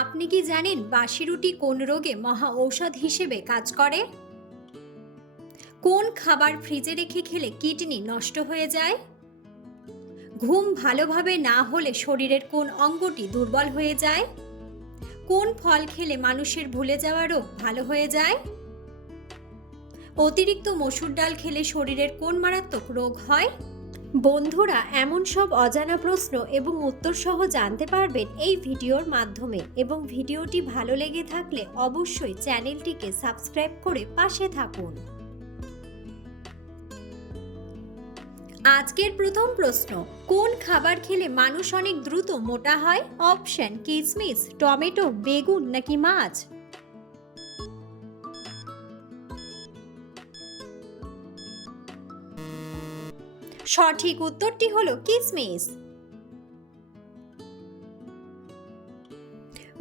আপনি কি জানেন বাসি রুটি কোন রোগে মহা ঔষধ হিসেবে কাজ করে? কোন খাবার ফ্রিজে রেখে খেলে কিডনি নষ্ট হয়ে যায়? ঘুম ভালোভাবে না হলে শরীরের কোন অঙ্গটি দুর্বল হয়ে যায়? কোন ফল খেলে মানুষের ভুলে যাওয়া রোগ ভালো হয়ে যায়? অতিরিক্ত মসুর ডাল খেলে শরীরের কোন মারাত্মক রোগ হয়? বন্ধুরা, এমন সব অজানা প্রশ্ন এবং উত্তর সহ জানতে পারবেন এই ভিডিওর মাধ্যমে, এবং ভিডিওটি ভালো লেগে থাকলে অবশ্যই চ্যানেলটিকে সাবস্ক্রাইব করে পাশে থাকুন। আজকের প্রথম প্রশ্ন, কোন খাবার খেলে মানুষ অনেক দ্রুত মোটা হয়? অপশন: কিশমিশ, টমেটো, বেগুন নাকি মাছ? সঠিক উত্তরটি হলো কিশমিশ।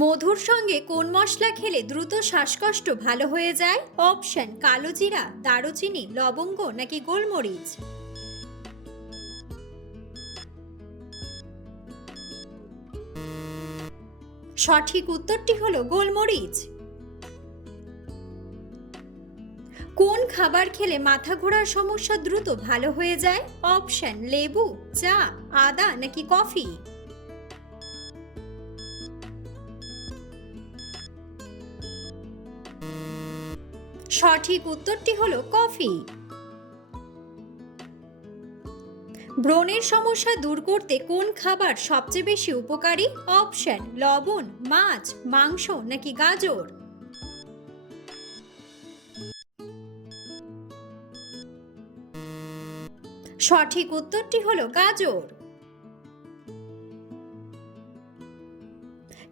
মধুর সঙ্গে কোন মশলা খেলে দ্রুত শ্বাসকষ্ট ভালো হয়ে যায়? অপশন: কালো জিরা, দারুচিনি, লবঙ্গ নাকি গোলমরিচ? সঠিক উত্তরটি হলো গোলমরিচ। কোন খাবার খেলে মাথা ঘোরার সমস্যা দ্রুত ভালো হয়ে যায়? অপশন: লেবু, চা, আদা নাকি কফি? সঠিক উত্তরটি হলো কফি। ব্রণের সমস্যা দূর করতে কোন খাবার সবচেয়ে বেশি উপকারী? অপশন: লবণ, মাছ, মাংস নাকি গাজর? সঠিক উত্তরটি হলো গাজর।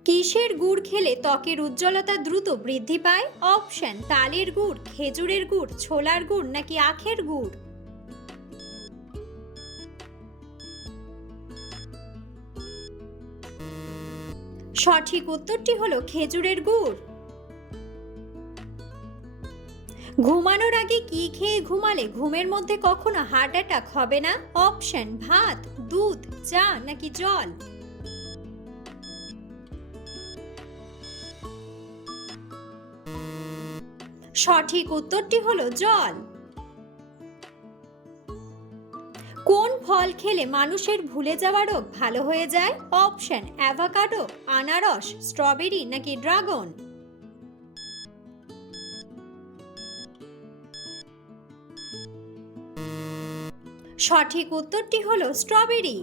কিসের গুড় খেলে ত্বকের উজ্জ্বলতা দ্রুত বৃদ্ধি পায়? অপশন: তালের গুড়, খেজুরের গুড়, ছোলার গুড় নাকি আখের গুড়? সঠিক উত্তরটি হলো খেজুরের গুড়। ঘুমানোর আগে কি খেয়ে ঘুমালে ঘুমের মধ্যে কখনো হার্ট অ্যাটাক হবে না? অপশন: ভাত, দুধ, চা নাকি জল? সঠিক উত্তরটি হলো জল। কোন ফল খেলে মানুষের ভুলে যাওয়া রোগ ভালো হয়ে যায়? অপশন: অ্যাভোকাডো, আনারস, স্ট্রবেরি নাকি ড্রাগন? সঠিক উত্তরটি হলো স্ট্রবেরি।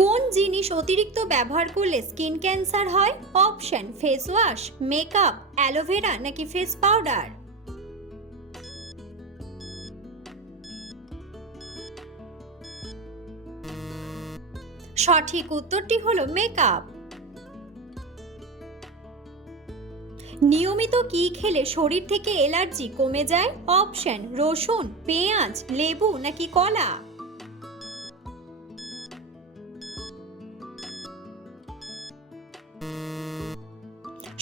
কোন জিনিস অতিরিক্ত ব্যবহার করলে স্কিন ক্যান্সার হয়? Option: face wash, makeup, aloe vera নাকি ফেস পাউডার? সঠিক উত্তরটি হলো মেকআপ। নিয়মিত কি খেলে শরীর থেকে অ্যালার্জি কমে যায়? অপশন: রসুন, পেঁয়াজ, লেবু নাকি কলা?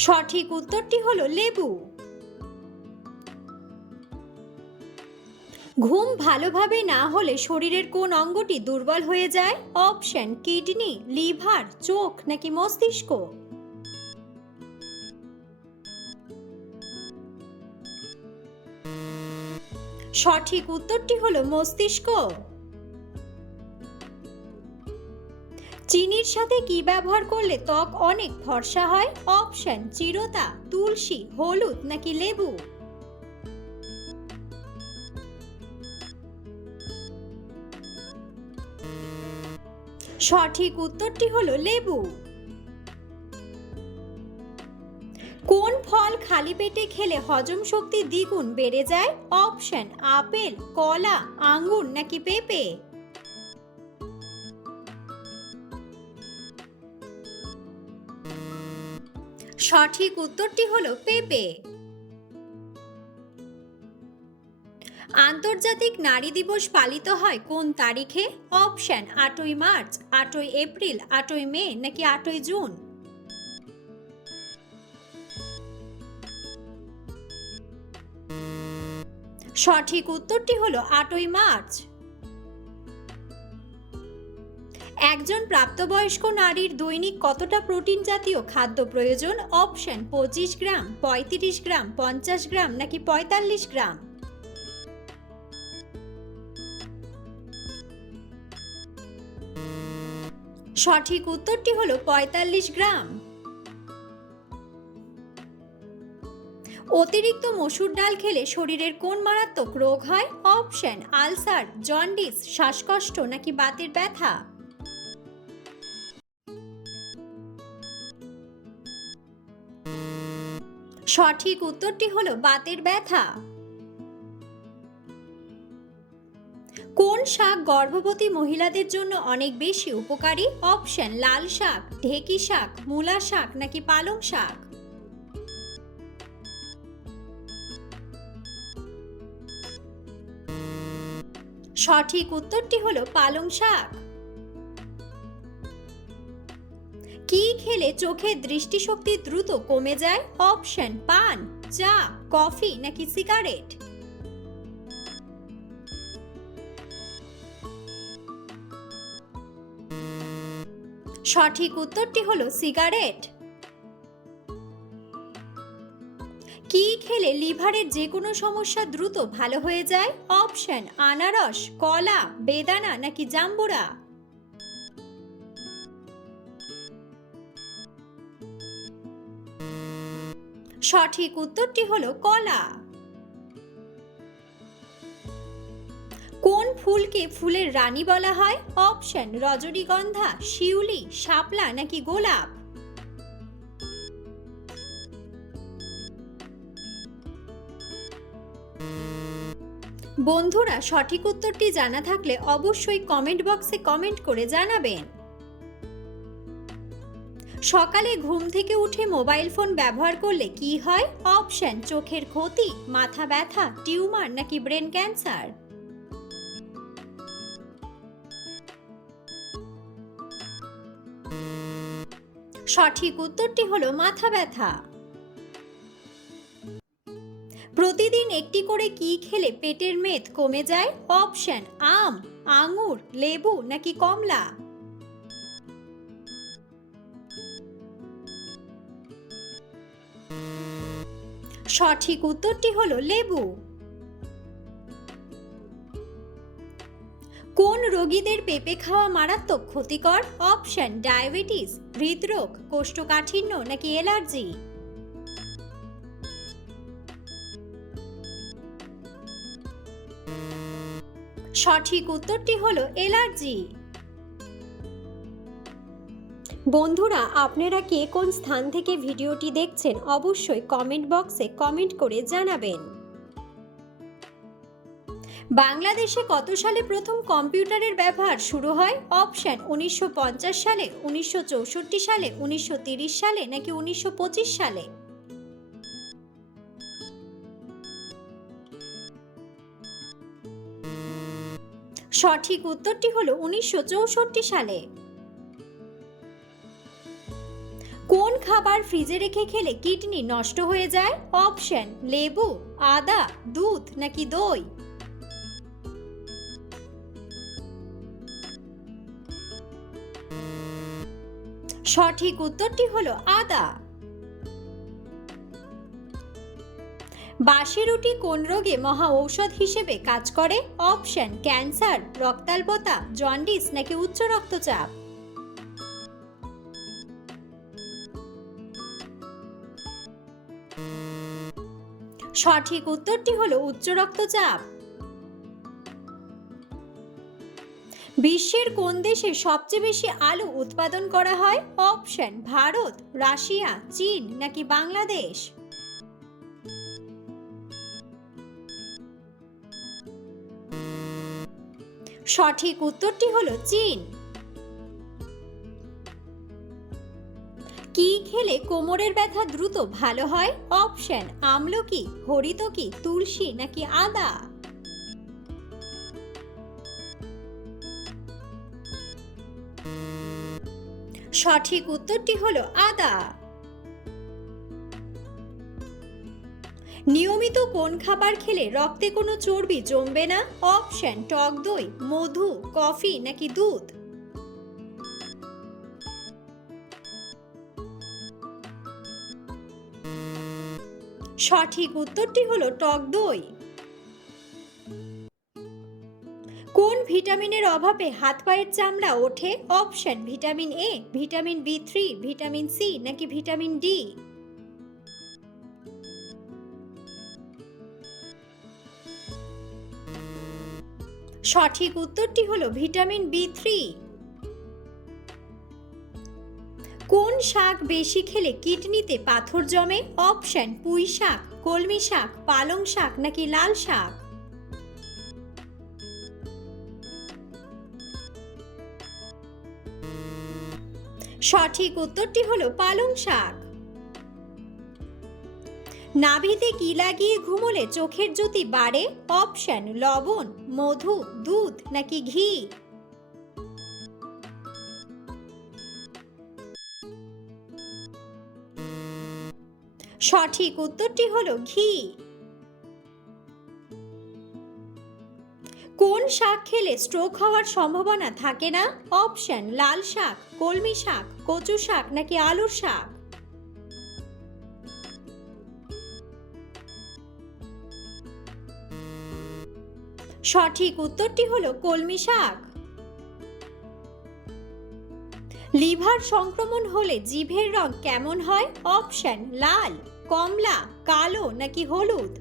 সঠিক উত্তরটি হলো লেবু। ঘুম ভালোভাবে না হলে শরীরের কোন অঙ্গটি দুর্বল হয়ে যায়? অপশন: কিডনি, লিভার, চোখ নাকি মস্তিষ্ক? সঠিক উত্তরটি হলো মস্তিষ্ক। চিনির সাথে কি ব্যবহার করলে ত্বক অনেক ফর্সা হয়? অপশন: চিরতা, তুলসী, হলুদ নাকি লেবু? সঠিক উত্তরটি হলো লেবু। কোন ফল খালি পেটে খেলে হজম শক্তি দ্বিগুণ বেড়ে যায়? অপশন: আপেল, কলা, আঙ্গুর নাকি পেঁপে? সঠিক উত্তরটি হলো পেঁপে। আন্তর্জাতিক নারী দিবস পালিত হয় কোন তারিখে? অপশন: 8ই মার্চ, 8ই এপ্রিল, 8ই মে নাকি 8ই জুন? সঠিক উত্তরটি হলো 8ই মার্চ। এক একজন প্রাপ্তবয়স্ক নারীর দৈনিক কতটা প্রোটিন জাতীয় খাদ্য প্রয়োজন? অপশন 25 গ্রাম, 35 গ্রাম, 50 গ্রাম নাকি 45 গ্রাম। সঠিক উত্তরটি হলো 45 গ্রাম। অতিরিক্ত মসুর ডাল খেলে শরীরের কোন মারাত্মক রোগ হয়? অপশন আলসার, জন্ডিস, শ্বাসকষ্ট নাকি বাতের ব্যথা। সঠিক উত্তরটি হলো বাতের ব্যথা। কোন শাক গর্ভবতী মহিলাদের জন্য অনেক বেশি উপকারী? অপশন লাল শাক, ঢেঁকি শাক, মূলা শাক নাকি পালং শাক। সঠিক উত্তরটি হলো পালং শাক। কি খেলে চোখের দৃষ্টিশক্তি দ্রুত কমে যায়? অপশন পান, চা, কফি নাকি সিগারেট। সঠিক উত্তরটি হলো সিগারেট। কি খেলে লিভারের যে কোনো সমস্যা দ্রুত ভালো হয়ে যায়? অপশন আনারস, কলা, বেদানা নাকি জাম্বুরা। সঠিক উত্তরটি হলো কলা। কোন ফুলকে ফুলের রানী বলা হয়? অপশন রজনীগন্ধা, শিউলি, শাপলা নাকি গোলাপ। বন্ধুরা, সঠিক উত্তরটি জানা থাকলে অবশ্যই কমেন্ট বক্সে কমেন্ট করে জানাবেন। সকালে ঘুম থেকে উঠে মোবাইল ফোন ব্যবহার করলে কি হয়? অপশন চোখের ক্ষতি, মাথা ব্যথা, টিউমার নাকি ব্রেন ক্যান্সার। সঠিক উত্তরটি হলো মাথা ব্যথা। প্রতিদিন একটি করে কি খেলে পেটের মেদ কমে যায়? অপশন আম, আঙুর, লেবু নাকি কমলা। সঠিক উত্তরটি হলো লেবু। কোন রোগীদের পেঁপে খাওয়া মারাত্মক ক্ষতিকর? অপশন ডায়াবেটিস, হৃদরোগ, কোষ্ঠকাঠিন্য নাকি অ্যালার্জি। সঠিক উত্তরটি হলো অ্যালার্জি। বন্ধুরা, আপনারা কে কোন স্থান থেকে ভিডিওটি দেখছেন অবশ্যই কমেন্ট বক্সে কমেন্ট করে জানাবেন। বাংলাদেশে কত সালে প্রথম কম্পিউটারের ব্যবহার শুরু হয়? অপশন 1950 সালে, 1964 সালে, 1930 সালে নাকি 1925 সালে। সঠিক উত্তরটি হলো 1964 সালে। কোন খাবার ফ্রিজে রেখে খেলে কিডনি নষ্ট হয়ে যায়? অপশন লেবু, আদা, দুধ নাকি দই। সঠিক উত্তরটি হলো আদা। বাসি রুটি কোন রোগে মহা ঔষধ হিসেবে কাজ করে? অপশন ক্যান্সার, রক্তাল্পতা, জন্ডিস নাকি উচ্চ রক্তচাপ। সঠিক উত্তরটি হলো উচ্চ রক্তচাপ। বিশ্বের কোন দেশে সবচেয়ে বেশি আলু উৎপাদন করা হয়? অপশন ভারত, রাশিয়া, চীন নাকি বাংলাদেশ। সঠিক উত্তরটি হলো চীন। কি খেলে কোমরের ব্যথা দ্রুত ভালো হয়? অপশন আমলকি, হরিতকি, তুলসী নাকি আদা। সঠিক উত্তরটি হলো আদা। নিয়মিত কোন খাবার খেলে রক্তে কোনো চর্বি জমবে না? অপশন টক দই, মধু, কফি নাকি দুধ। সঠিক উত্তরটি হলো টক দই। কোন ভিটামিনের অভাবে হাত পায়ের চামড়া ওঠে? অপশন ভিটামিন এ, ভিটামিন বি3, ভিটামিন সি নাকি ভিটামিন ডি। সঠিক উত্তরটি হলো ভিটামিন বি3। কোন শাক বেশি খেলে কিডনিতে পাথর জমে? অপশন পুঁই শাক, কলমি শাক, পালং শাক নাকি লাল শাক। সঠিক উত্তরটি হলো পালং শাক। নাভিতে কি লাগিয়ে ঘুমোলে চোখের জ্যোতি বাড়ে? অপশন লবণ, মধু, দুধ নাকি ঘি। সঠিক উত্তরটি হলো ঘি। কোন শাক খেলে স্ট্রোক হওয়ার সম্ভাবনা থাকে না? অপশন লাল শাক, কলমি শাক, কচু শাক নাকি আলুর শাক। সঠিক উত্তরটি হলো কলমি শাক। লিভার সংক্রমণ হলে জিভের রং কেমন হয়? অপশন লাল, কমলা, কালো নাকি হলুদ।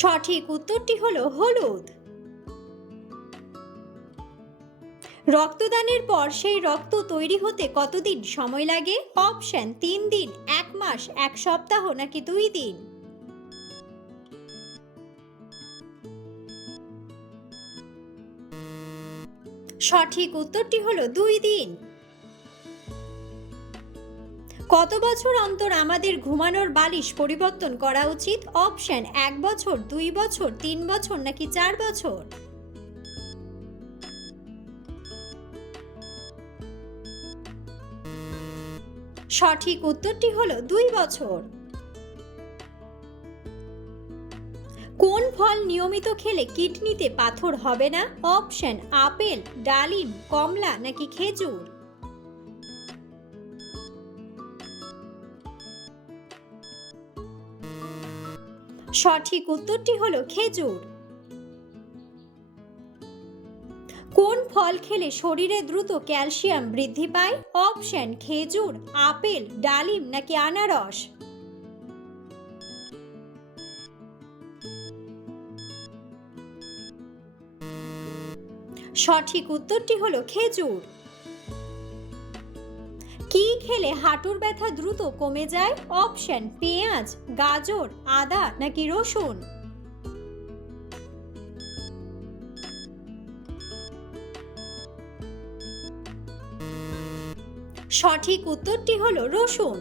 সঠিক উত্তরটি হলো হলুদ। রক্তদানের পর সেই রক্ত তৈরি হতে কতদিন সময় লাগে? অপশন 3 দিন, 1 মাস, 1 সপ্তাহ নাকি 2 দিন। সঠিক উত্তরটি হলো 2 দিন। কত বছর অন্তর আমাদের ঘুমানোর বালিশ পরিবর্তন করা উচিত? অপশন 1 বছর, 2 বছর, 3 বছর নাকি 4 বছর। সঠিক উত্তরটি হলো 2 বছর। কোন ফল নিয়মিত খেলে কিডনিতে পাথর হবে না? অপশন আপেল, ডালিম, কমলা নাকি খেজুর। সঠিক উত্তরটি হলো খেজুর। কোন ফল খেলে শরীরে দ্রুত ক্যালসিয়াম বৃদ্ধি পায়? অপশন খেজুর, আপেল, ডালিম নাকি আনারস। সঠিক উত্তরটি হলো খেজুর। কি খেলে হাঁটুর ব্যথা দ্রুত কমে যায়? অপশন পেঁয়াজ, গাজর, আদা নাকি রসুন। সঠিক উত্তরটি হলো রসুন।